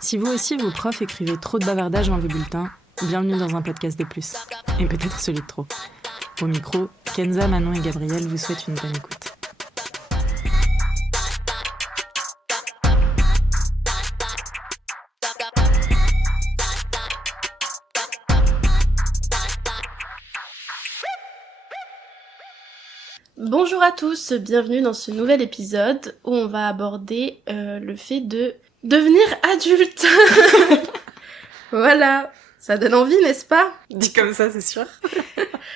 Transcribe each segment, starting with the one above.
Si vous aussi, vos profs écrivaient trop de bavardages dans vos bulletins, bienvenue dans un podcast de plus. Et peut-être celui de trop. Au micro, Kenza, Manon et Gabriel vous souhaitent une bonne écoute. Bonjour à tous, bienvenue dans ce nouvel épisode où on va aborder le fait de devenir adulte. Voilà, ça donne envie, n'est-ce pas? Dit comme ça, c'est sûr.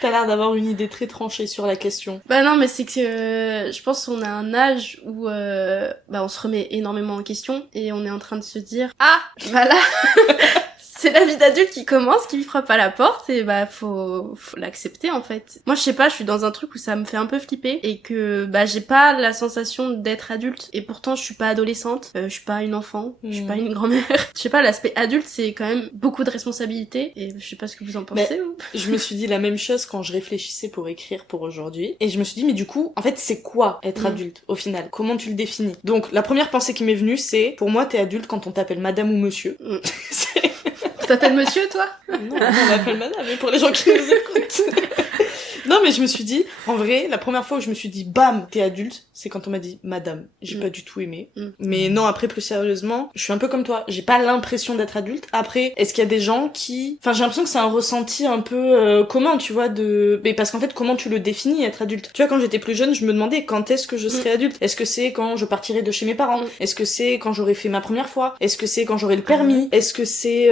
T'as l'air d'avoir une idée très tranchée sur la question. Bah non, mais c'est que je pense qu'on a un âge où on se remet énormément en question et on est en train de se dire « Ah, voilà !» C'est la vie d'adulte qui commence, qui frappe à la porte, et faut l'accepter en fait. Moi je sais pas, je suis dans un truc où ça me fait un peu flipper, et que j'ai pas la sensation d'être adulte, et pourtant je suis pas adolescente, je suis pas une enfant, je suis pas une grand-mère. Je sais pas, l'aspect adulte c'est quand même beaucoup de responsabilités, et je sais pas ce que vous en pensez. Je me suis dit la même chose quand je réfléchissais pour écrire pour aujourd'hui, et je me suis dit mais du coup, en fait c'est quoi être adulte au final? Comment tu le définis? Donc la première pensée qui m'est venue c'est, pour moi t'es adulte quand on t'appelle madame ou monsieur. Tu t'appelles monsieur, toi? Non, on m'appelle madame, mais pour les gens qui nous écoutent. Non, mais je me suis dit, en vrai, la première fois où je me suis dit, bam, t'es adulte, c'est quand on m'a dit madame. J'ai pas du tout aimé. Mais non, après, plus sérieusement, je suis un peu comme toi. J'ai pas l'impression d'être adulte. Après, est-ce qu'il y a des gens qui... Enfin, j'ai l'impression que c'est un ressenti un peu commun, tu vois, Mais parce qu'en fait, comment tu le définis, être adulte? Tu vois, quand j'étais plus jeune, je me demandais quand est-ce que je serais adulte? Est-ce que c'est quand je partirai de chez mes parents? Est-ce que c'est quand j'aurai fait ma première fois? Est-ce que c'est quand j'aurai le permis? Est-ce que c'est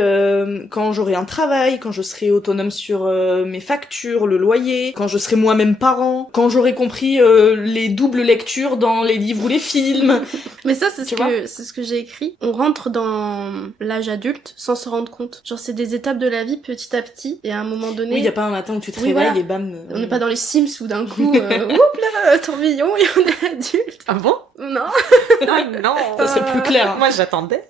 quand j'aurai un travail? Quand je serai autonome sur mes factures, le loyer? Quand je serai moi-même parent, quand j'aurai compris les doubles lectures dans les livres ou les films. Mais ça, c'est ce que j'ai écrit. On rentre dans l'âge adulte sans se rendre compte. Genre, c'est des étapes de la vie petit à petit, et à un moment donné... Oui, y a pas un matin où tu te réveilles et bam... On n'est pas dans les Sims où d'un coup, oups là, tourbillon, et on est adulte. Ah bon? Non. Ah non. Ça, c'est plus clair. Moi, j'attendais.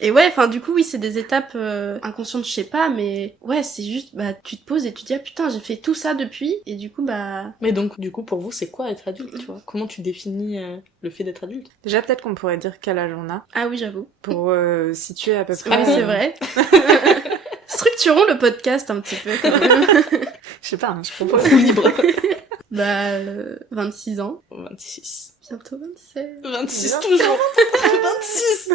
Et ouais, enfin, du coup, oui, c'est des étapes inconscientes, je sais pas, mais ouais, c'est juste, tu te poses et tu te dis, ah putain, j'ai fait tout ça depuis, et du coup, Mais donc, du coup, pour vous, c'est quoi être adulte, tu vois? Comment tu définis le fait d'être adulte? Déjà, peut-être qu'on pourrait dire quel âge on a. Ah oui, j'avoue. Pour situer à peu près... Oui, c'est vrai. Structurons le podcast un petit peu, quand même. Je sais pas, je propose. Libre. 26 ans. 26. Bientôt 27. 26 toujours. 26.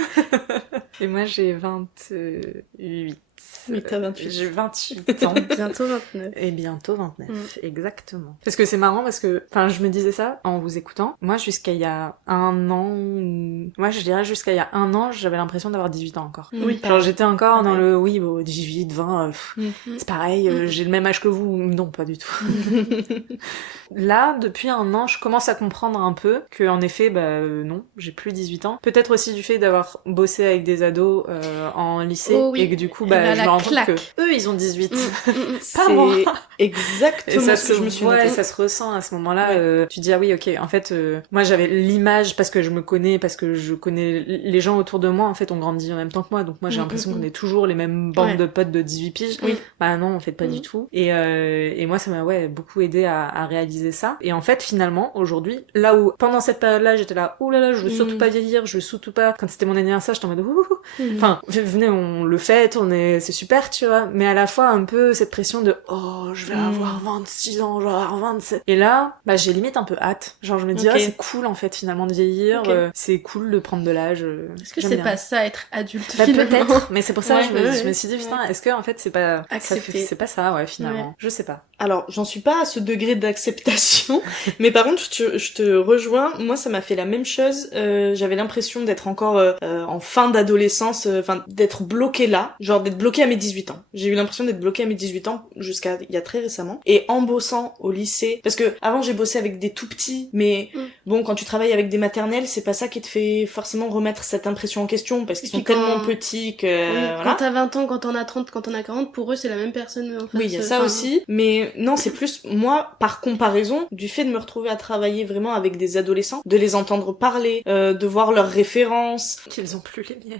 Et moi, j'ai 28. Oui, t'as 28. J'ai 28 ans. Bientôt 29. Et bientôt 29, exactement. Parce que c'est marrant parce que, enfin, je me disais ça en vous écoutant. Moi, jusqu'à il y a un an, moi, je dirais jusqu'à il y a un an, j'avais l'impression d'avoir 18 ans encore. Oui. Genre, j'étais encore dans le, 18, 20, c'est pareil, j'ai le même âge que vous. Non, pas du tout. Là, depuis un an, je commence à comprendre un peu que, en effet, non, j'ai plus 18 ans. Peut-être aussi du fait d'avoir bossé avec des ados en lycée, et que du coup, je me rends compte que eux, ils ont 18. Pas moi. Exactement ce que je me suis noté. Ça se ressent à ce moment-là. Tu dis, ah oui, ok, en fait, moi, j'avais l'image, parce que je me connais, parce que je connais les gens autour de moi, en fait, ont grandi en même temps que moi, donc moi, j'ai l'impression qu'on est toujours les mêmes bandes de potes de 18 piges. Oui. Bah non, en fait, pas du tout. Et moi, ça m'a, beaucoup aidé à réaliser ça. Et en fait, finalement, aujourd'hui, là où, pendant cette période-là, j'étais là, oh là là, je veux surtout pas vieillir, je veux surtout pas, quand c'était mon anniversaire, j'étais en mode, enfin, venez, on le fête, c'est super, tu vois, mais à la fois un peu cette pression de, oh, je vais avoir 26 ans, je vais avoir 27. Et là, j'ai limite un peu hâte. Genre, je me dis, c'est cool, en fait, finalement, de vieillir, c'est cool de prendre de l'âge. Est-ce que c'est pas ça, être adulte, finalement? Peut-être, mais c'est pour ça que je me suis dit, putain, est-ce que, en fait, c'est pas, c'est pas ça, finalement. Ouais. Je sais pas. Alors, j'en suis pas à ce degré d'acceptation, mais par contre, je te rejoins. Moi, ça m'a fait la même chose. J'avais l'impression d'être encore en fin d'adolescence, d'être bloquée là, genre d'être bloquée à mes 18 ans. J'ai eu l'impression d'être bloquée à mes 18 ans jusqu'à il y a très récemment. Et en bossant au lycée, parce que avant j'ai bossé avec des tout petits, mais bon, quand tu travailles avec des maternelles, c'est pas ça qui te fait forcément remettre cette impression en question, parce qu'ils sont tellement petits que... voilà. Quand t'as 20 ans, quand t'en as 30, quand t'en as 40, pour eux c'est la même personne. En fait, oui, il y a ça aussi, mais non, c'est plus moi, par comparaison, du fait de me retrouver à travailler vraiment avec des adolescents, de les entendre parler, de voir leurs références. Qu'ils ont plus les miennes.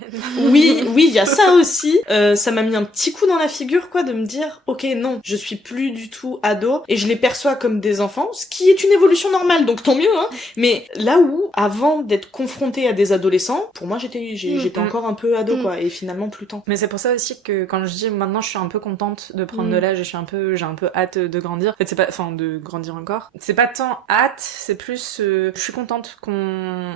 Oui, il y a ça aussi. Ça m'a mis un petit coup dans la figure, quoi, de me dire, ok, non, je suis plus du tout ado, et je les perçois comme des enfants, ce qui est une évolution normale, donc tant mieux, hein. Mais là où, avant d'être confrontée à des adolescents, pour moi, j'étais encore un peu ado, quoi, et finalement, plus tant. Mais c'est pour ça aussi que quand je dis maintenant je suis un peu contente de prendre de l'âge et j'ai un peu hâte de grandir. En fait, c'est pas, enfin, de grandir encore. C'est pas tant hâte, c'est plus, je suis contente qu'on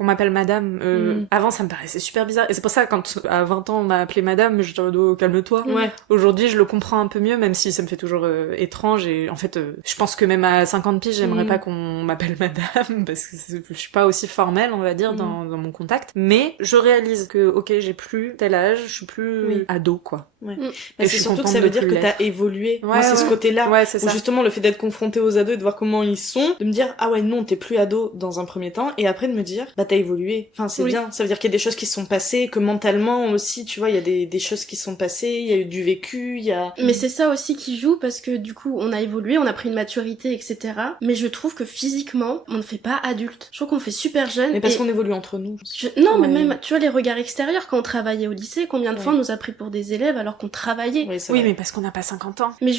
m'appelle madame. Avant, ça me paraissait super bizarre. Et c'est pour ça, quand à 20 ans on m'a appelé madame, je disais, oh, calme-toi. Ouais. Aujourd'hui, je le comprends un peu mieux, même si ça me fait toujours étrange. Et en fait, je pense que même à 50 piges, j'aimerais pas qu'on m'appelle madame, parce que je suis pas aussi formelle, on va dire, dans mon contact. Mais je réalise que, ok, j'ai plus tel âge, je suis plus ado, quoi. Ouais. Et c'est surtout que ça veut dire que t'as évolué. Ouais, moi, c'est ce côté-là. Ouais, c'est où ça. justement, le fait d'être confronté aux ados et de voir comment ils sont, de me dire, ah ouais, non, t'es plus ado dans un premier temps, et après de me dire, bah t'as évolué. Enfin, c'est bien. Ça veut dire qu'il y a des choses qui se sont passées, que mentalement aussi, tu vois, il y a des choses qui se sont passées, il y a eu du vécu, il y a... Mais c'est ça aussi qui joue, parce que du coup, on a évolué, on a pris une maturité, etc. Mais je trouve que physiquement, on ne fait pas adulte. Je trouve qu'on fait super jeune. Mais parce qu'on évolue entre nous. Non, mais même, tu vois, les regards extérieurs, quand on travaillait au lycée, combien de fois on nous a pris pour des élèves alors qu'on travaillait? Oui, mais parce qu'on n'a pas 50 ans. Mais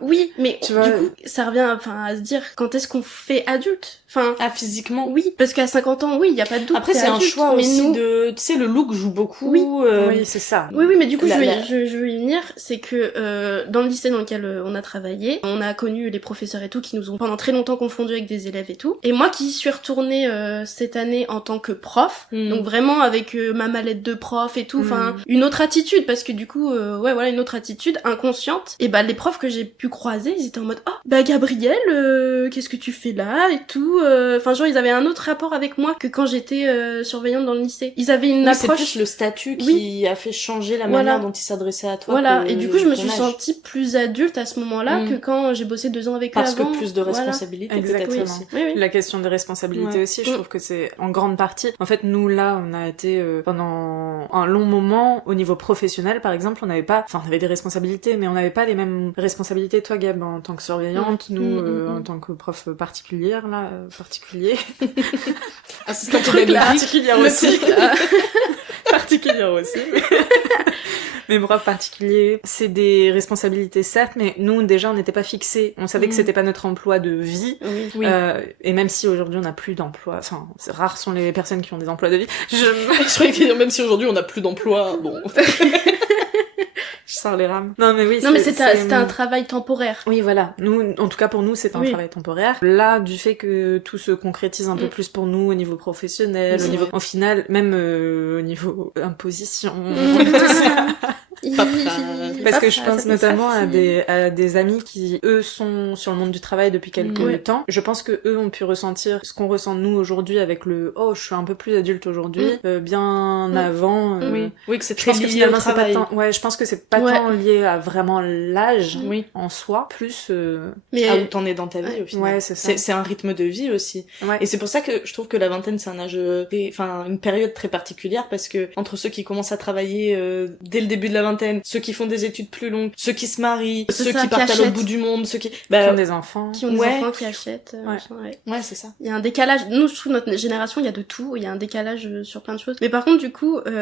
oui, mais tu vois, du coup, ça revient à se dire, quand est-ce qu'on fait adulte? Enfin, physiquement. Oui, parce qu'à 50 ans, oui, il y a pas de doute. Après, c'est un choix mais aussi de, tu sais, le look joue beaucoup. Oui, oui, c'est ça. Oui, mais du coup, je veux y venir, c'est que dans le lycée dans lequel on a travaillé, on a connu les professeurs et tout qui nous ont pendant très longtemps confondus avec des élèves et tout. Et moi qui suis retournée cette année en tant que prof, donc vraiment avec ma mallette de prof et tout, enfin une autre attitude, parce que du coup, une autre attitude inconsciente. Et bah les profs que j'ai pu croiser, ils étaient en mode, oh, bah Gabrielle, qu'est-ce que tu fais là et tout. Enfin genre ils avaient un autre rapport avec moi que quand j'étais surveillante dans le lycée. Ils avaient une approche. C'est plus le statut qui a fait changer la manière dont ils s'adressaient à toi. Voilà, et du coup je me suis sentie plus adulte à ce moment-là que quand j'ai bossé 2 ans avec eux avant. Parce que plus de responsabilité Exactement. aussi. Oui. La question des responsabilités aussi, je trouve que c'est en grande partie. En fait, nous là, on a été pendant un long moment au niveau professionnel, par exemple, on avait des responsabilités, mais on n'avait pas les mêmes responsabilités. Toi, Gab, en tant que surveillante, nous, en tant que prof particulier. Assistante particulière aussi. Particulière aussi. Mais prof particulier, c'est des responsabilités certes, mais nous déjà on n'était pas fixés. On savait que c'était pas notre emploi de vie. Oui. Et même si aujourd'hui on n'a plus d'emploi, enfin rares sont les personnes qui ont des emplois de vie. Je croyais que même si aujourd'hui on n'a plus d'emploi, bon. Je sors les rames. Non mais oui. Non mais c'était un travail temporaire. Oui voilà. Nous, en tout cas pour nous, c'est un travail temporaire. Là, du fait que tout se concrétise un peu plus pour nous au niveau professionnel, au niveau, au final, même au niveau imposition. Parce que je pense notamment à des amis qui eux sont sur le monde du travail depuis quelques temps. Je pense que eux ont pu ressentir ce qu'on ressent nous aujourd'hui avec le oh je suis un peu plus adulte aujourd'hui bien avant. Oui que c'est très lié au travail. Je pense que c'est pas tant lié à vraiment l'âge en soi, plus à où t'en es dans ta vie au final. Ouais, c'est ça. C'est un rythme de vie aussi. Ouais. Et c'est pour ça que je trouve que la vingtaine c'est un âge une période très particulière parce que entre ceux qui commencent à travailler dès le début de la vingtaine, ceux qui font des études plus longues, ceux qui se marient, ceux qui partent à l'autre bout du monde, ceux qui ont des enfants, qui ont des enfants, qui achètent. Ouais, c'est ça. Il y a un décalage. Nous, je trouve notre génération, il y a de tout. Il y a un décalage sur plein de choses. Mais par contre, du coup, ça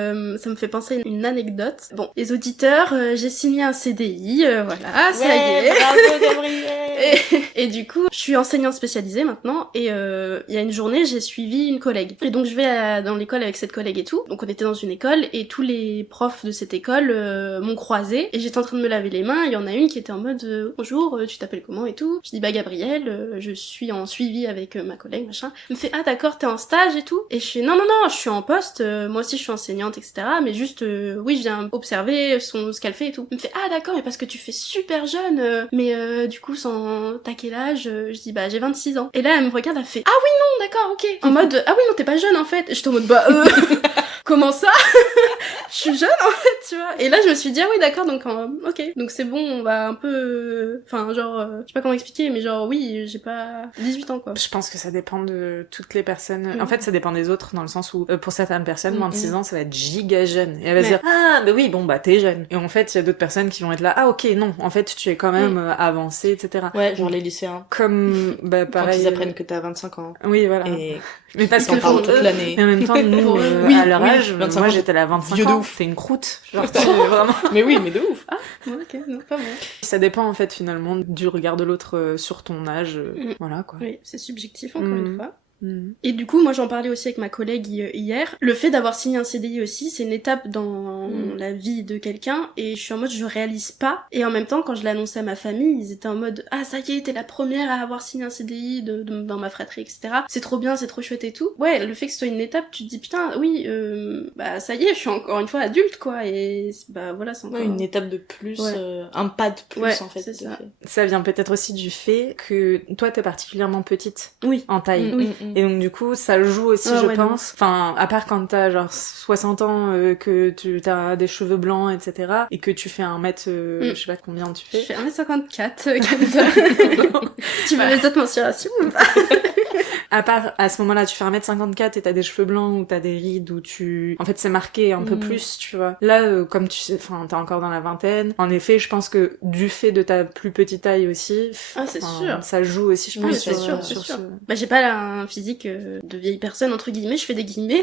me fait penser à une anecdote. Bon, les auditeurs, j'ai signé un CDI, voilà, ça y est. Bravo, Gabriel. Et du coup, je suis enseignante spécialisée maintenant. Et il y a une journée, j'ai suivi une collègue. Et donc, je vais dans l'école avec cette collègue et tout. Donc, on était dans une école et tous les profs de cette école m'ont croisée et j'étais en train de me laver les mains. Il y en a une qui était en mode bonjour, tu t'appelles comment et tout. Je dis bah Gabrielle, je suis en suivi avec ma collègue machin. Elle me fait ah d'accord, t'es en stage et tout. Et je fais non je suis en poste, moi aussi je suis enseignante etc. Mais juste oui je viens observer ce qu'elle fait et tout. Elle me fait ah d'accord mais parce que tu fais super jeune. Mais du coup sans t'as quel âge? Je dis bah j'ai 26 ans. Et là elle me regarde, elle fait ah oui non d'accord ok. En mode ah oui non t'es pas jeune en fait. Et j'étais en mode bah comment ça? Je suis jeune en fait tu vois. Et là je me suis dit ah oui d'accord donc ok donc c'est bon on va un peu enfin genre je sais pas comment expliquer mais genre oui j'ai pas 18 ans quoi. Je pense que ça dépend de toutes les personnes. En fait ça dépend des autres dans le sens où pour certaines personnes moins de 6 ans ça va être giga jeune et elle va se dire ah bah oui bon bah t'es jeune et en fait il y a d'autres personnes qui vont être là ah ok non en fait tu es quand même avancé etc. Ouais genre les lycéens comme bah pareil quand ils apprennent que t'as 25 ans oui voilà Mais parce Ils t'en qu'en parlent fait, toute l'année. mais en même temps, nous, Oui, à leur oui, âge, 25 moi ans. j'étais là à 25 Vieux de ans, ouf. c'est une croûte. Genre, tu sais, vraiment. Mais oui, mais de ouf. Ok, non, pas bon. Ça dépend en fait finalement du regard de l'autre sur ton âge. Voilà quoi. Oui, c'est subjectif encore une fois. Mhm. Et du coup, moi j'en parlais aussi avec ma collègue hier. Le fait d'avoir signé un CDI aussi, c'est une étape dans la vie de quelqu'un et je suis en mode je réalise pas. Et en même temps, quand je l'ai annoncé à ma famille, ils étaient en mode ah ça y est, t'es la première à avoir signé un CDI dans ma fratrie, etc. C'est trop bien, c'est trop chouette et tout. Ouais, le fait que ce soit une étape, tu te dis putain, oui, bah ça y est, je suis encore une fois adulte quoi. Et bah voilà, c'est encore... Ouais, une étape de plus, Ouais. Un pas de plus Ouais, en fait. c'est ça. Ça vient peut-être aussi du fait que toi t'es particulièrement petite Oui. en taille. Oui. Et donc du coup ça joue aussi Ah je ouais, pense. Enfin à part quand t'as genre 60 ans que tu as des cheveux blancs etc. et que tu fais un mètre je sais pas combien tu Je fais. fais 1m54, Kenza. Tu veux les autres mensurations ou pas? À part à ce moment-là tu fais 1m54 et t'as des cheveux blancs ou t'as des rides ou tu... En fait c'est marqué un peu plus tu vois. Là comme tu sais, enfin t'es encore dans la vingtaine. En effet je pense que du fait de ta plus petite taille aussi, Ah, c'est sûr. ça joue aussi je pense Oui, c'est sûr, c'est sûr. Bah, j'ai pas un physique de vieille personne, entre guillemets, je fais des guillemets.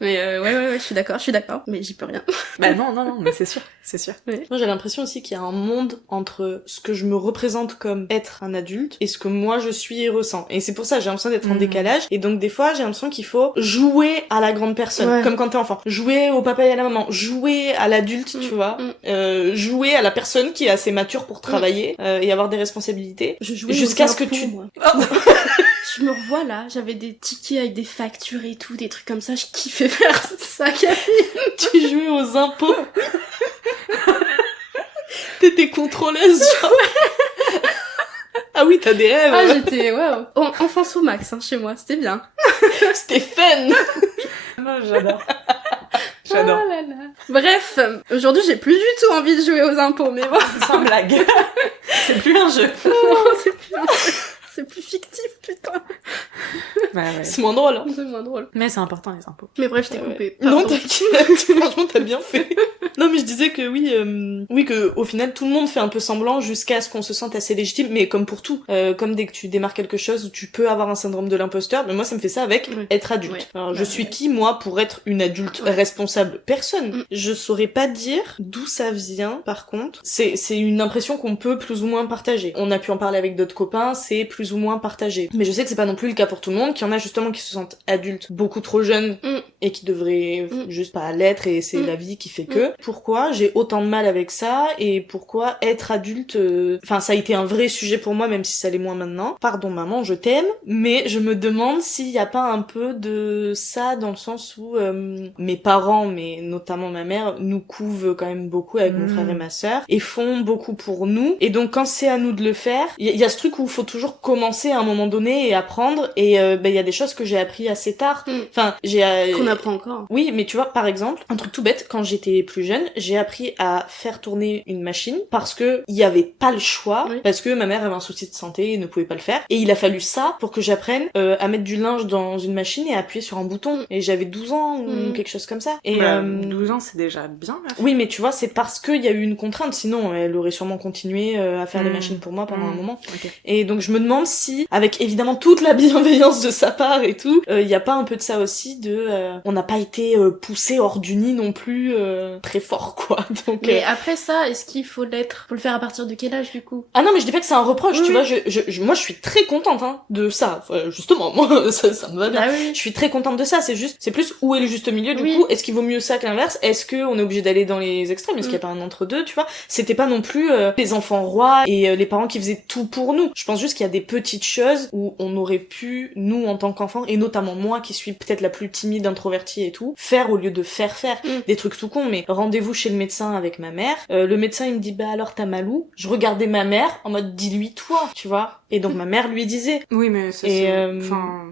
Mais ouais, je suis d'accord, mais j'y peux rien. Bah non, mais c'est sûr, c'est sûr. Moi j'ai l'impression aussi qu'il y a un monde entre ce que je me représente comme être un adulte et ce que moi je suis et ressens. Et c'est pour ça j'ai l'impression d'être en décalage. Et donc des fois j'ai l'impression qu'il faut jouer à la grande personne, Ouais. comme quand t'es enfant. Jouer au papa et à la maman, jouer à l'adulte, tu vois. Jouer à la personne qui est assez mature pour travailler et avoir des responsabilités. Je jouais Jusqu'à aux ce que impôts, tu... moi. Je me revois là, j'avais des tickets avec des factures et tout, des trucs comme ça, je kiffais faire ça, Camille. Tu jouais aux impôts. T'étais contrôleuse, genre. Ah oui, t'as des rêves. Ah, j'étais, waouh. Enfance au max, hein, chez moi, c'était bien. C'était fun. Non, j'adore. J'adore. Oh là là. Bref, aujourd'hui j'ai plus du tout envie de jouer aux impôts, mais bon. Sans blague. C'est plus un jeu. Non, c'est plus fictif, putain. Ouais. C'est moins drôle, hein. C'est moins drôle. Mais c'est important les impôts. Mais bref, je t'ai coupé. Non, Pardon. t'inquiète, franchement, t'as bien fait. Non, mais je disais que oui, que au final, tout le monde fait un peu semblant jusqu'à ce qu'on se sente assez légitime, mais comme pour tout, comme dès que tu démarres quelque chose où tu peux avoir un syndrome de l'imposteur, mais moi, ça me fait ça avec être adulte. Ouais. Alors, je suis qui, moi, pour être une adulte responsable? Personne. Je saurais pas dire d'où ça vient, par contre. C'est une impression qu'on peut plus ou moins partager. On a pu en parler avec d'autres copains, c'est plus ou moins partagé. Mais je sais que c'est pas non plus le cas pour tout le monde, qu'il y en a justement qui se sentent adultes beaucoup trop jeunes et qui devraient juste pas l'être et c'est la vie qui fait que. Pourquoi j'ai autant de mal avec ça et pourquoi être adulte, enfin ça a été un vrai sujet pour moi même si ça l'est moins maintenant. Pardon maman, je t'aime, mais je me demande s'il y a pas un peu de ça dans le sens où mes parents, mais notamment ma mère, nous couvent quand même beaucoup avec mon frère et ma sœur et font beaucoup pour nous. Et donc quand c'est à nous de le faire, il y a ce truc où il faut toujours commencer à un moment donné et apprendre et il y a des choses que j'ai appris assez tard. Enfin, Qu'on apprend encore. Oui, mais tu vois, par exemple, un truc tout bête, quand j'étais plus jeune, j'ai appris à faire tourner une machine parce que il y avait pas le choix, parce que ma mère avait un souci de santé et ne pouvait pas le faire. Et il a fallu ça pour que j'apprenne à mettre du linge dans une machine et à appuyer sur un bouton. Et j'avais 12 ans ou quelque chose comme ça. Et 12 ans c'est déjà bien. Là. oui, mais tu vois, c'est parce qu'il y a eu une contrainte, sinon elle aurait sûrement continué à faire les machines pour moi pendant un moment. Okay. Et donc je me demande si, avec évidemment toute la bienveillance de sa part et tout, il y a pas un peu de ça aussi de on n'a pas été poussé hors du nid non plus très fort quoi. Donc Mais après ça, est-ce qu'il faut l'être? Faut le faire à partir de quel âge du coup? ah non mais je dis pas que c'est un reproche, tu vois, moi je suis très contente de ça. Justement, moi ça me va bien. Ah oui. Je suis très contente de ça, c'est plus où est le juste milieu du Oui. coup, est-ce qu'il vaut mieux ça que l'inverse? Est-ce que on est obligé d'aller dans les extrêmes? Est-ce qu'il y a pas un entre-deux, tu vois? C'était pas non plus les enfants rois et les parents qui faisaient tout pour nous. Je pense juste qu'il y a des petites choses où on aurait pu, nous en tant qu'enfants, et notamment moi qui suis peut-être la plus timide, introvertie et tout, faire au lieu de faire des trucs tout cons. Mais rendez-vous chez le médecin avec ma mère, le médecin il me dit bah alors t'as mal où? Je regardais ma mère en mode dis-lui toi, tu vois. Et donc ma mère lui disait. Oui mais ça Et c'est...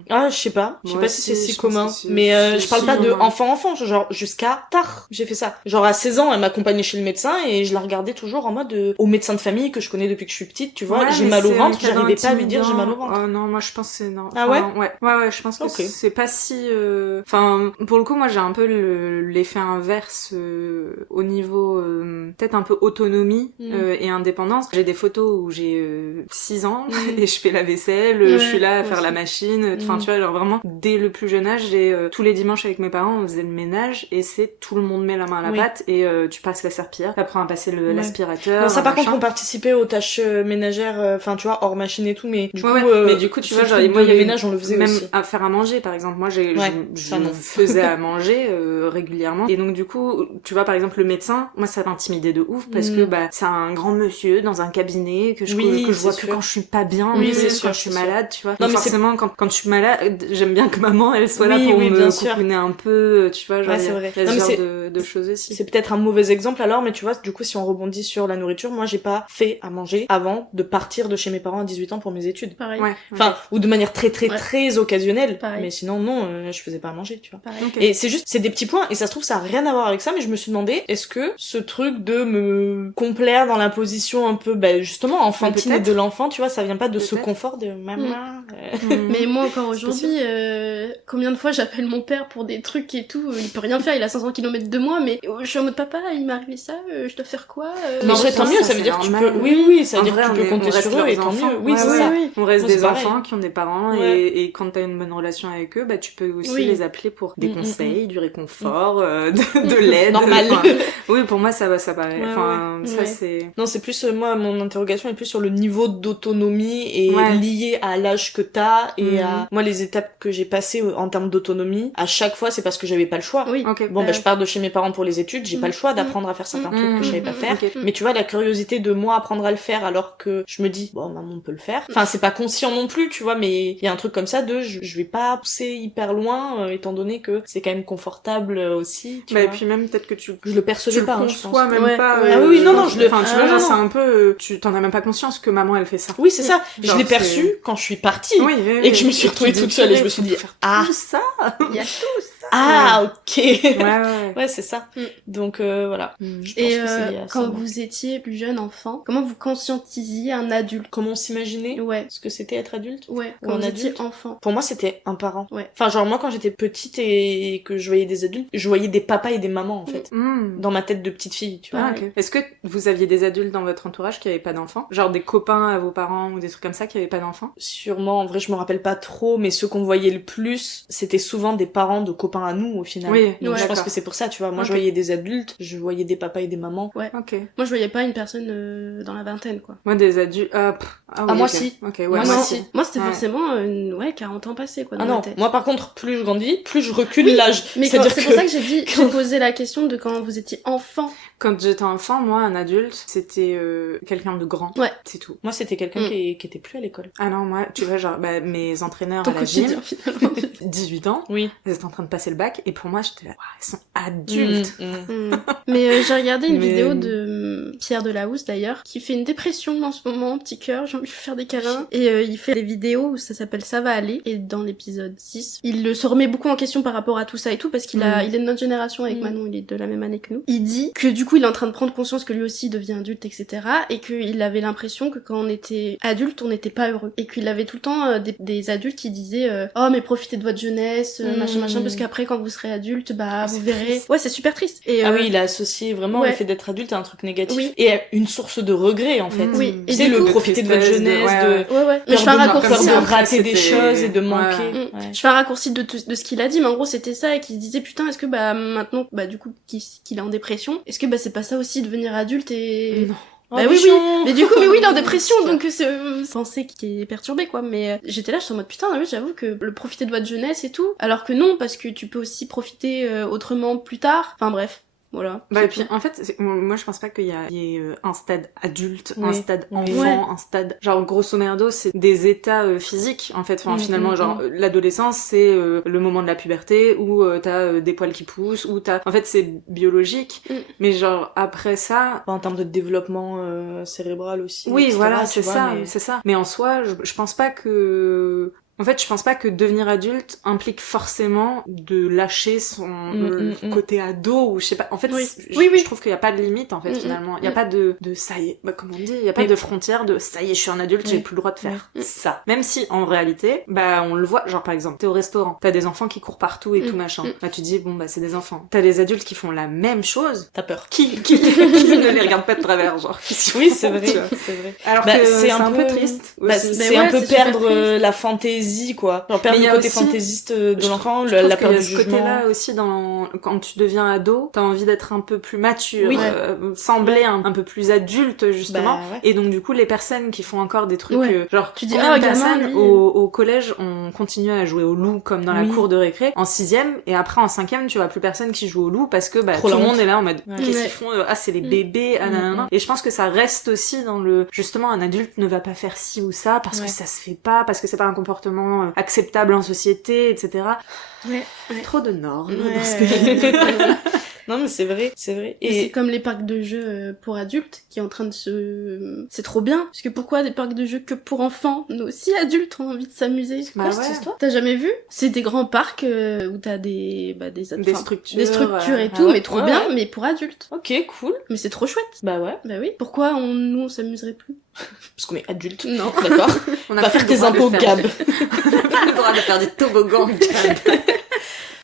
ah je sais pas Ouais, si si, c'est je commun, pense que c'est- mais je parle si, pas de ouais. enfant genre jusqu'à tard j'ai fait ça. Genre à 16 ans elle m'accompagnait chez le médecin et je la regardais toujours en mode au médecin de famille que je connais depuis que je suis petite, tu vois. Ouais, j'ai mais mal au c'est ventre, un cadre j'arrivais pas à lui dire j'ai intimidant. mal au ventre. Oh non, moi je pense que c'est non. Ah ouais? Ouais, je pense que Ok. c'est pas si... Enfin, pour le coup, moi j'ai un peu l'effet inverse au niveau peut-être un peu autonomie et indépendance. J'ai des photos où j'ai 6 ans et je fais la vaisselle, je suis là à faire la machine, enfin tu vois, genre vraiment dès le plus jeune âge, j'ai tous les dimanches avec mes parents, on faisait le ménage et c'est tout le monde met la main à la pâte et tu passes la serpillière, t'apprends à passer l'aspirateur. Non, ça par machin. contre on participait aux tâches ménagères, enfin tu vois, hors machine et tout, mais du coup, mais du coup tu vois, genre moi le ménage on le faisait même aussi. à faire à manger par exemple. Moi je non. faisais à manger régulièrement et donc du coup tu vois par exemple le médecin, moi ça m'intimidait de ouf parce que bah c'est un grand monsieur dans un cabinet que je vois que quand je suis pas bien, quand je suis malade, tu vois. Non, mais forcément quand je suis malade, j'aime bien que maman elle soit là pour me coucouner un peu, tu vois, genre il y a ce genre de choses aussi. C'est peut-être un mauvais exemple alors, mais tu vois, du coup si on rebondit sur la nourriture, moi j'ai pas fait à manger avant de partir de chez mes parents à 18 ans pour mes études. Pareil. Enfin, ou de manière très occasionnelle. Pareil. Mais sinon non, je faisais pas à manger, tu vois. Et c'est des petits points, et ça se trouve ça a rien à voir avec ça, mais je me suis demandé, est-ce que ce truc de me complaire dans la position un peu, bah justement, enfantine de l'enfant, tu vois, ça vient pas de ce confort de maman. Mais moi encore aujourd'hui, combien de fois j'appelle mon père pour des trucs et tout, il peut rien faire, il a 500 km de moi, mais je suis en mode papa, il m'est arrivé ça, je dois faire quoi Mais en vrai, tant mieux, ça veut dire que tu peux, oui, ça veut dire que tu peux compter sur eux, et tant mieux, oui, c'est ça. On reste des enfants qui ont des parents, et quand t'as une bonne relation avec eux, bah tu peux aussi les appeler pour des conseils, du réconfort, de l'aide. Normal. Oui, pour moi ça paraît, ça c'est... Non, c'est plus, moi, mon interrogation est plus sur le niveau d'autonomie et lié à l'âge que t'as et à, moi, les étapes que j'ai passées en termes d'autonomie, à chaque fois, c'est parce que j'avais pas le choix. Oui. Bon, je pars de chez mes parents pour les études, j'ai pas le choix d'apprendre à faire certains trucs que je savais pas faire. Mais tu vois, la curiosité de moi apprendre à le faire alors que je me dis, bon, maman, on peut le faire. Enfin, c'est pas conscient non plus, tu vois, mais il y a un truc comme ça de, je vais pas pousser hyper loin, étant donné que c'est quand même confortable aussi, tu vois. Et puis même, peut-être que je le percevais pas, je conçois même pas. Ah oui, non, je le, enfin, tu vois, genre, c'est un peu, tu t'en as même pas conscience que maman, elle fait ça. Oui, c'est ça. Je l'ai perçu quand je suis partie. Et que je me suis retrouvée toute seule et je me suis dit, tout ça! Il y a tout ça! Ah, ok! Ouais, c'est ça. Donc, voilà. Je pense et que c'est lié à quand ça, vous étiez plus jeune enfant, comment vous conscientisiez un adulte? Comment on s'imaginait ce que c'était être adulte? Quand vous étiez enfant. Pour moi, c'était un parent. Enfin, genre, moi, quand j'étais petite et que je voyais des adultes, je voyais des papas et des mamans, en fait. Dans ma tête de petite fille, tu vois. Est-ce que vous aviez des adultes dans votre entourage qui avaient pas d'enfants? Genre des copains à vos parents ou des trucs comme ça qui avaient pas d'enfants? Sûrement, en vrai, je me rappelle pas trop, mais ceux qu'on voyait le plus, c'était souvent des parents de copains à nous, au final. Donc je pense que c'est pour ça, tu vois. Moi, je voyais des adultes, je voyais des papas et des mamans. Moi, je voyais pas une personne dans la vingtaine, quoi. Moi, des adultes... moi, si. Moi, si. Moi, c'était forcément 40 ans passés, quoi, dans ma tête. Moi, par contre, plus je grandis, plus je recule l'âge. Mais c'est pour ça que j'ai posé la question de quand vous étiez enfant. Quand j'étais enfant, moi, un adulte, c'était quelqu'un de grand. C'est tout. Moi, c'était quelqu'un qui était plus à l'école. Ah non, moi, tu vois, genre, mes entraîneurs à la gym, 18 ans, ils étaient en train de passer le bac, et pour moi, j'étais là, ils sont adultes. Mais j'ai regardé une vidéo de Pierre Delahousse, d'ailleurs, qui fait une dépression en ce moment, petit cœur, j'ai envie de lui faire des câlins. Et il fait des vidéos où ça s'appelle Ça va aller, et dans l'épisode 6, il se remet beaucoup en question par rapport à tout ça et tout, parce qu'il il est de notre génération avec Manon, il est de la même année que nous. Il dit que du coup, il est en train de prendre conscience que lui aussi devient adulte, etc. Et qu'il avait l'impression que quand on était adulte, on n'était pas heureux. Et qu'il avait tout le temps des adultes qui disaient oh mais profitez de votre jeunesse, machin, parce qu'après quand vous serez adulte, bah vous verrez. Triste. Ouais, c'est super triste. Et, oui, il a associé vraiment le fait d'être adulte à un truc négatif. Et à une source de regret en fait. Et c'est le profiter de votre jeunesse, mais je fais un raccourci de rater des choses et de manquer. Je fais un raccourci de ce qu'il a dit, mais en gros c'était ça, et qu'il se disait putain, est-ce que bah maintenant, bah du coup qu'il est en dépression, est-ce que bah c'est pas ça aussi devenir adulte et... Non. Bah oui, mais du coup, il est en dépression, donc c'est pensée qui est perturbée, quoi. Mais j'étais là, je suis en mode putain, oui, j'avoue que le profiter de votre jeunesse et tout, alors que non, parce que tu peux aussi profiter autrement plus tard. Enfin bref. Voilà. Et puis en fait, moi je pense pas qu'il y ait un stade adulte, un stade enfant, un stade... Genre grosso merdo, c'est des états physiques en fait. Enfin finalement, genre l'adolescence c'est le moment de la puberté où t'as des poils qui poussent, où t'as... En fait c'est biologique, mais genre après ça... En termes de développement cérébral aussi. Oui, etc., voilà, c'est ça. Mais en soi, je pense pas que... En fait, je pense pas que devenir adulte implique forcément de lâcher son côté ado ou je sais pas. En fait, je trouve qu'il y a pas de limite en fait finalement. Il y a pas de ça y est, comme on dit, il y a pas de frontière de ça y est, je suis un adulte, j'ai plus le droit de faire ça. Même si en réalité, on le voit, genre par exemple, t'es au restaurant, t'as des enfants qui courent partout et tout machin. Bah tu dis bon c'est des enfants. T'as des adultes qui font la même chose. T'as peur. Qui ne les regarde pas de travers, genre. Oui, c'est vrai, c'est vrai. Alors que c'est un peu triste. C'est un peu perdre la fantaisie, quoi. Genre perdre le côté fantaisiste de l'enfant, la peur du jugement. Ce côté-là aussi, quand tu deviens ado, t'as envie d'être un peu plus mature, sembler un peu plus adulte, justement. Et donc, du coup, les personnes qui font encore des trucs, genre, tu dis, personnes au collège, on continue à jouer au loup comme dans la cour de récré, en 6e, et après, en 5e, tu vois plus personne qui joue au loup parce que, tout le monde est là en mode, qu'est-ce qu'ils font? Ah, c'est les bébés, Et je pense que ça reste aussi dans justement, un adulte ne va pas faire ci ou ça parce que ça se fait pas, parce que c'est pas un comportement acceptable en société, etc. Trop de normes dans ce pays. Non mais c'est vrai, c'est vrai. Et c'est comme les parcs de jeux pour adultes qui est en train de c'est trop bien, parce que pourquoi des parcs de jeux que pour enfants? Nous aussi adultes on a envie de s'amuser. C'est quoi cette histoire? T'as jamais vu? C'est des grands parcs où t'as des structures et tout, mais trop bien, mais pour adultes. Ok, cool. Mais c'est trop chouette. Bah oui. Pourquoi nous on s'amuserait plus? Parce qu'on est adultes. Non. D'accord. On va faire tes impôts Gab. On n'a pas le droit de faire des toboggans Gab.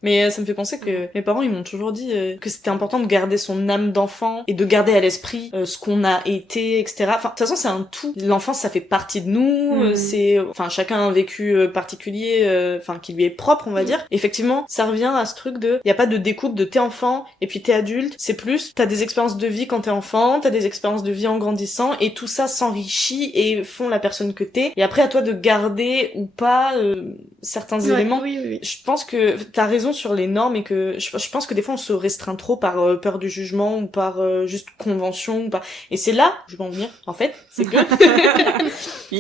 Mais ça me fait penser que mes parents ils m'ont toujours dit que c'était important de garder son âme d'enfant et de garder à l'esprit ce qu'on a été, etc. Enfin de toute façon c'est un tout. L'enfance ça fait partie de nous, chacun a un vécu particulier, qui lui est propre on va dire. Effectivement ça revient à ce truc de y a pas de découpe de t'es enfant et puis t'es adulte, c'est plus t'as des expériences de vie quand t'es enfant, t'as des expériences de vie en grandissant et tout ça s'enrichit et font la personne que t'es. Et après à toi de garder ou pas certains éléments. Oui. Je pense que t'as raison sur les normes et que je pense que des fois on se restreint trop par peur du jugement ou par juste convention ou pas. Et c'est là, je vais en venir en fait, c'est que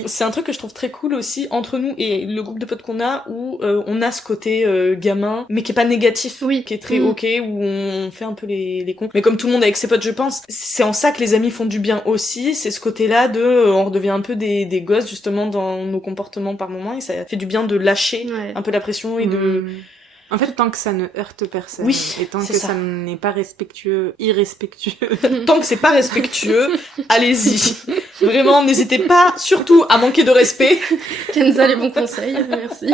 c'est un truc que je trouve très cool aussi entre nous et le groupe de potes qu'on a où on a ce côté gamin mais qui est pas négatif, qui est très ok, où on fait un peu les cons. Mais comme tout le monde avec ses potes je pense, c'est en ça que les amis font du bien aussi, c'est ce côté-là de on redevient un peu des gosses justement dans nos comportements par moments et ça fait du bien de lâcher un peu la pression et de... En fait, tant que ça ne heurte personne, et tant que ça n'est pas irrespectueux. Tant que c'est pas respectueux, allez-y. Vraiment, n'hésitez pas, surtout, à manquer de respect. Kenza, les bons conseils, merci.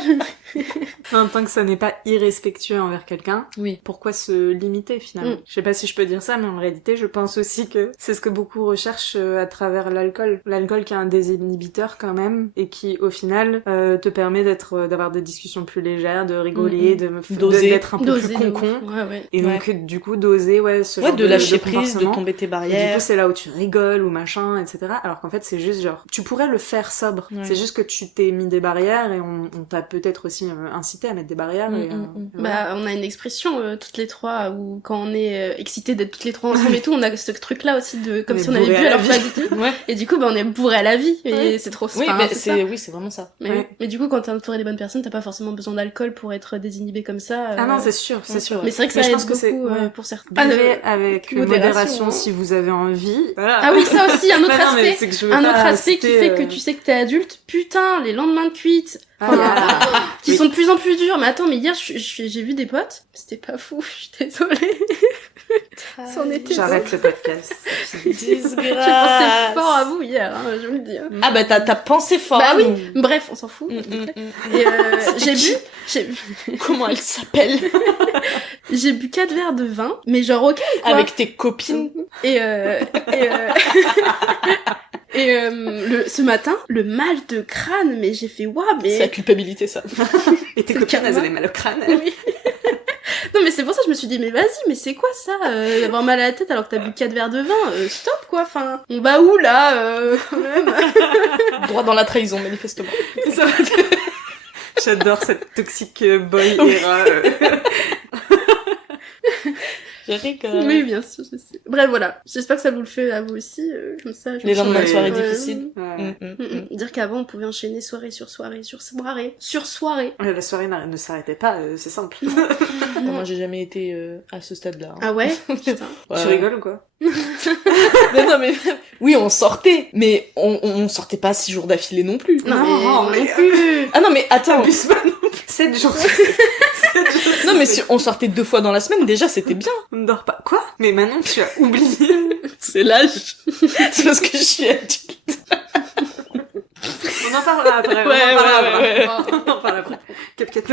Non, tant que ça n'est pas irrespectueux envers quelqu'un, pourquoi se limiter finalement? Je sais pas si je peux dire ça, mais en réalité, je pense aussi que c'est ce que beaucoup recherchent à travers l'alcool. L'alcool qui est un désinhibiteur quand même, et qui, au final, te permet d'avoir des discussions plus légères, de rigoler, d'être un peu plus con-con. Et donc, du coup, d'oser, ce genre de lâcher prise, de tomber tes barrières. Et du coup, c'est là où tu rigoles ou machin, etc. Alors qu'en fait, c'est juste genre, tu pourrais le faire sobre. C'est juste que tu t'es mis des barrières et on t'a peut-être aussi incité à mettre des barrières. Bah, on a une expression, toutes les trois, où quand on est excité d'être toutes les trois ensemble et tout, on a ce truc-là aussi de, comme si on avait bu alors pas du tout. Et du coup, on est bourré à la vie. Et c'est trop, c'est vraiment ça. Mais du coup, quand t'es entouré des bonnes personnes, t'as pas forcément besoin d'alcool pour être désinhibé comme ça. Ah non, c'est sûr. Mais c'est vrai que ça aide beaucoup pour certains. Buvez avec modération si vous avez envie. Voilà. Ah oui, ça aussi, un autre aspect. Un autre aspect qui fait que tu sais que t'es adulte. Putain, les lendemains de cuite. Qui sont de plus en plus durs. Mais attends, mais hier, j'ai vu des potes. C'était pas fou, je suis désolée. J'arrête le podcast. Disgrâce. J'ai pensé fort à vous hier, je vous le dis. Ah bah t'as pensé fort. Bah oui, bref, on s'en fout. Et j'ai bu... Comment elle s'appelle? J'ai bu 4 verres de vin, mais genre ok quoi. Avec tes copines. Ce matin, le mal de crâne, mais j'ai fait waouh, mais... C'est la culpabilité ça. Et tes copines, elles avaient mal au crâne. Oui. Non mais c'est pour ça que je me suis dit mais vas-y, mais c'est quoi ça d'avoir mal à la tête alors que t'as bu 4 verres de vin, stop quoi, enfin on va où là quand même. Droit dans la trahison manifestement. Ça va J'adore cette toxic boy era. Je rigole. Oui bien sûr je sais. Bref, voilà. J'espère que ça vous le fait à vous aussi. Comme ça, je Les me sens- lendemains de soirée Ouais. difficiles. Ouais. Dire qu'avant, on pouvait enchaîner soirée sur soirée sur soirée sur soirée. Ouais, la soirée ne s'arrêtait pas, c'est simple. Bon, moi, j'ai jamais été à ce stade-là. hein. Ah ouais? Putain. Ouais. Tu rigoles ou quoi? Non, mais oui, on sortait, mais on sortait pas 6 jours d'affilée non plus. Non, Non, mais mais- non plus. Ah non, mais attends. Abuse pas non plus. 7 jours. Non, mais si on sortait 2 fois dans la semaine, déjà, c'était bien. On ne dort pas. Quoi? Mais Manon, tu as oublié. C'est l'âge. C'est parce que je suis adulte. On en parlera après. Ouais, on en parlera ouais, après. ouais. On en parlera après. Cap, cap.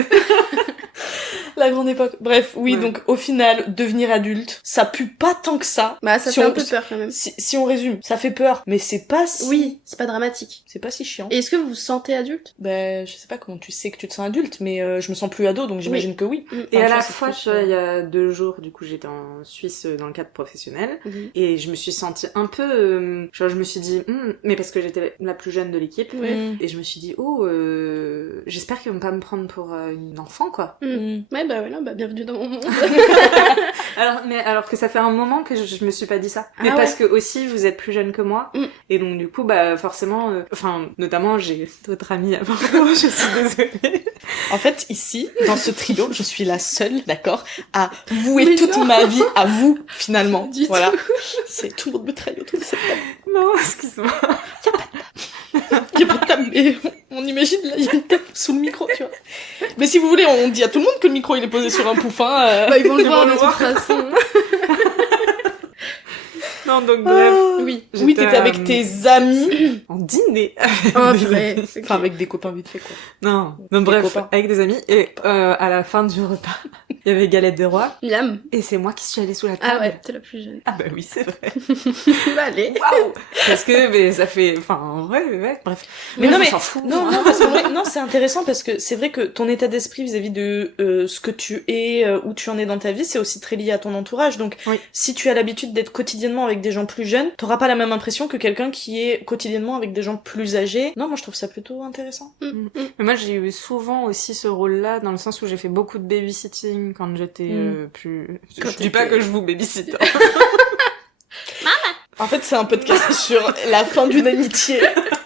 La grande époque. Bref, oui, Ouais. donc au final, devenir adulte, ça pue pas tant que ça. Bah, ça Si fait on- un peu peur quand même. Si on résume, ça fait peur, mais c'est pas si... Oui, c'est pas dramatique. C'est pas si chiant. Et est-ce que vous vous sentez adulte? Ben, je sais pas comment tu sais que tu te sens adulte, mais je me sens plus ado, donc j'imagine que oui. Et Enfin, à la c'est fois, plus, tu vois, il y a 2 jours, du coup, j'étais en Suisse dans le cadre professionnel. Et je me suis sentie un peu... genre, je me suis dit... mais parce que j'étais la plus jeune de l'équipe. Ouais. Et je me suis dit, j'espère qu'ils vont pas me prendre pour une enfant, quoi. Ouais, bah voilà, bah bienvenue dans mon monde. Alors que ça fait un moment que je me suis pas dit ça. Ah Mais ouais. parce que aussi, vous êtes plus jeune que moi. Mm. Et donc, du coup, bah, forcément... Enfin, notamment, j'ai d'autres amis avant moi, je suis désolée. En fait, ici, dans ce trio, je suis la seule, d'accord, à vouer Mais toute non. ma vie à vous, finalement. Du Voilà. tout. C'est tout le monde me trahit autour de cette table. Non, excuse-moi. Il y a pas de table, mais on imagine, là, il y a une table sous le micro, tu vois. Mais si vous voulez, on dit à tout le monde que le micro, il est posé sur un poufin. Bah, ils vont le Ils voir vont de le toute voir. façon. Non, donc, bref. Oui. Oui, t'étais avec tes amis. En dîner. Oh, purée. Enfin, avec des copains vite fait, quoi. Non, non Des bref, copains. avec des amis. Et à la fin du repas, il y avait galette des rois. Miam. Et c'est moi qui suis allée sous la table. Ah ouais, t'es la plus jeune. Ah bah oui, c'est vrai. Bah, allez. Waouh. Parce que mais ça fait... Enfin, ouais, bref. Mais non, on mais- s'en fout. Non, non, parce que non, c'est intéressant parce que c'est vrai que ton état d'esprit vis-à-vis de ce que tu es, où tu en es dans ta vie, c'est aussi très lié à ton entourage. Donc, Oui. si tu as l'habitude d'être quotidiennement avec des gens plus jeunes, t'auras pas la même impression que quelqu'un qui est quotidiennement avec des gens plus âgés. Non, moi je trouve ça plutôt intéressant. Mais moi, j'ai eu souvent aussi ce rôle-là, dans le sens où j'ai fait beaucoup de babysitting quand j'étais plus... Quand je dis pas t'étais- que je vous babysitte. En fait, c'est un podcast sur la fin d'une amitié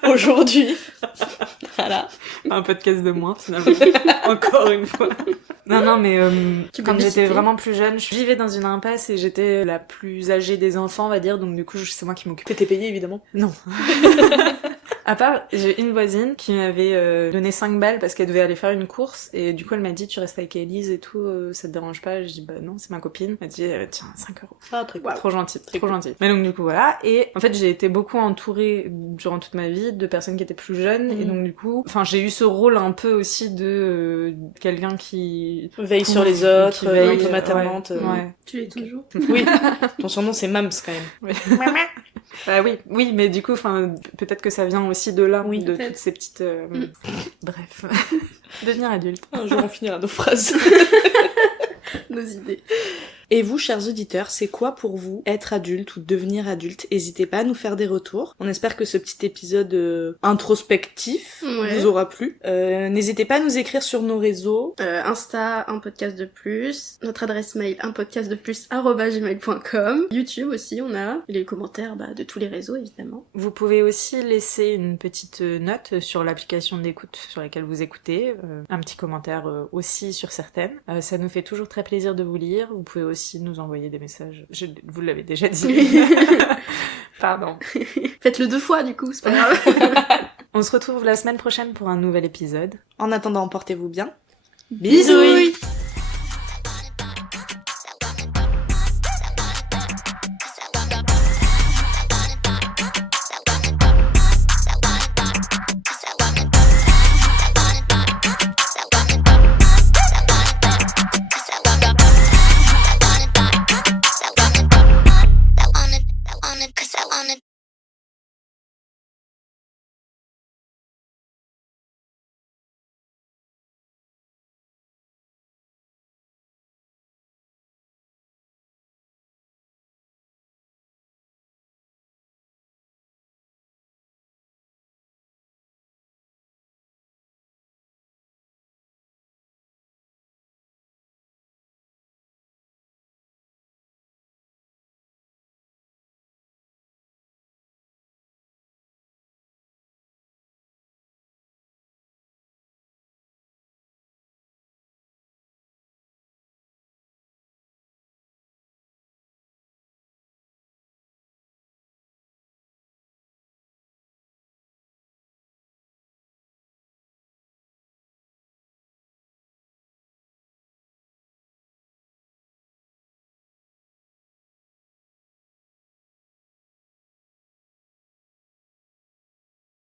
aujourd'hui. Voilà. Un podcast de moins, finalement. Encore une fois. Non, mais Tu quand babysittais. j'étais vraiment plus jeune, je vivais dans une impasse et j'étais la plus âgée des enfants, on va dire, donc du coup, c'est moi qui m'occupais. T'étais payée, évidemment. Non. À part, j'ai une voisine qui m'avait donné 5 balles parce qu'elle devait aller faire une course et du coup elle m'a dit tu restes avec Elise et tout, ça te dérange pas? Je dis bah non, c'est ma copine. Elle m'a dit tiens, 5 euros. Ah, très cool. Trop gentil, Très trop cool. gentil. Mais donc du coup voilà, et en fait j'ai été beaucoup entourée durant toute ma vie de personnes qui étaient plus jeunes et donc du coup, enfin j'ai eu ce rôle un peu aussi de quelqu'un qui Veille sur les autres, qui veille, un peu maternante. ouais. Tu l'es toujours. Oui. Ton surnom, c'est Mams, quand même. Bah oui, mais du coup, enfin, peut-être que ça vient aussi de là, Oui, de peut-être. toutes ces petites... Bref. Devenir adulte. Un jour, on finira nos phrases. Nos idées. Et vous, chers auditeurs, c'est quoi pour vous être adulte ou devenir adulte? N'hésitez pas à nous faire des retours. On espère que ce petit épisode introspectif Ouais. vous aura plu. N'hésitez pas à nous écrire sur nos réseaux. Insta, un podcast de plus. Notre adresse mail, unpodcastdeplus@gmail.com. YouTube aussi, on a. Les commentaires de tous les réseaux, évidemment. Vous pouvez aussi laisser une petite note sur l'application d'écoute sur laquelle vous écoutez, un petit commentaire aussi sur certaines. Ça nous fait toujours très plaisir de vous lire. Vous pouvez aussi nous envoyer des messages. Vous l'avez déjà dit. Pardon. Faites-le 2 fois, du coup, c'est pas grave. On se retrouve la semaine prochaine pour un nouvel épisode. En attendant, portez-vous bien. Bisous.